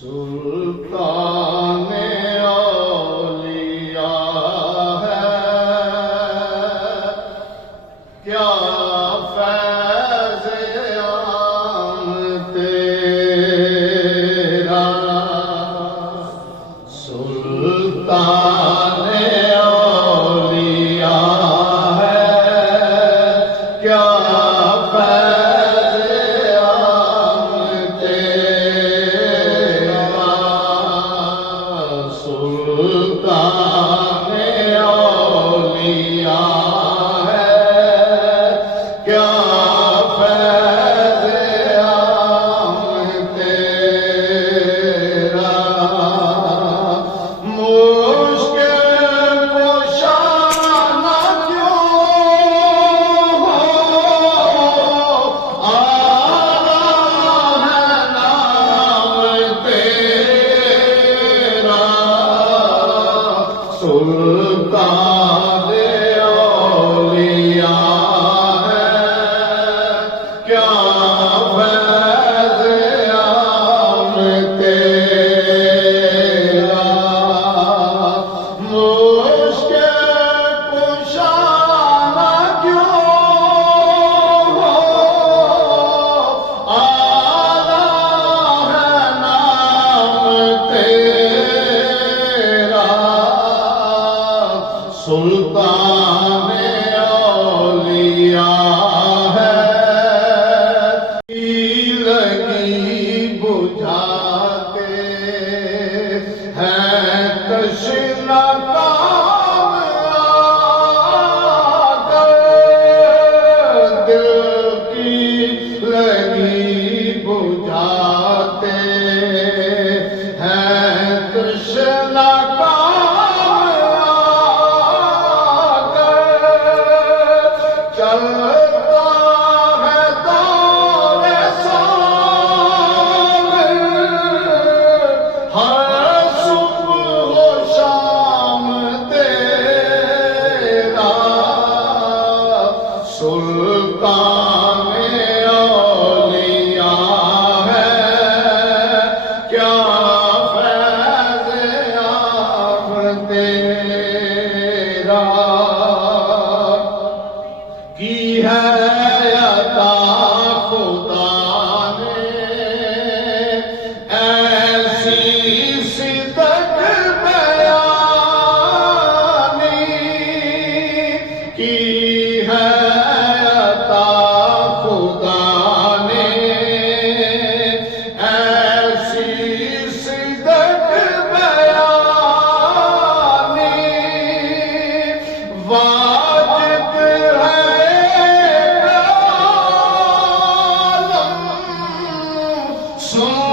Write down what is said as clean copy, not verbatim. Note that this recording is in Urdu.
سلطان اولیاء ہے کیا فیض عام تیرا سلطان اولیاء ہے کیا سلطان اولیاء ہے کیا فیض عام تیرا مشکل کشا نہ کیوں ہو آنا ہے نام تیرا سلطان اولیاء ہے کیا فیض عام تیرا مشکل کشا نہ کیوں ہو آنا ہے نام تیرا سلطان اولیاء ہے لگی بجھاتے ہیں تشنا کام آگر دل کی لگی بجھاتے ہیں تشنا چلتا ہے دور سال ہر صبح و شام تیرا سلطان اولیاء ہے کیا فیض عام تیرا کی ہے عطا خدا نے ایسی صدق بیانی کی ہے عطا خدا نے ایسی صدق بیانی واجب ہے سن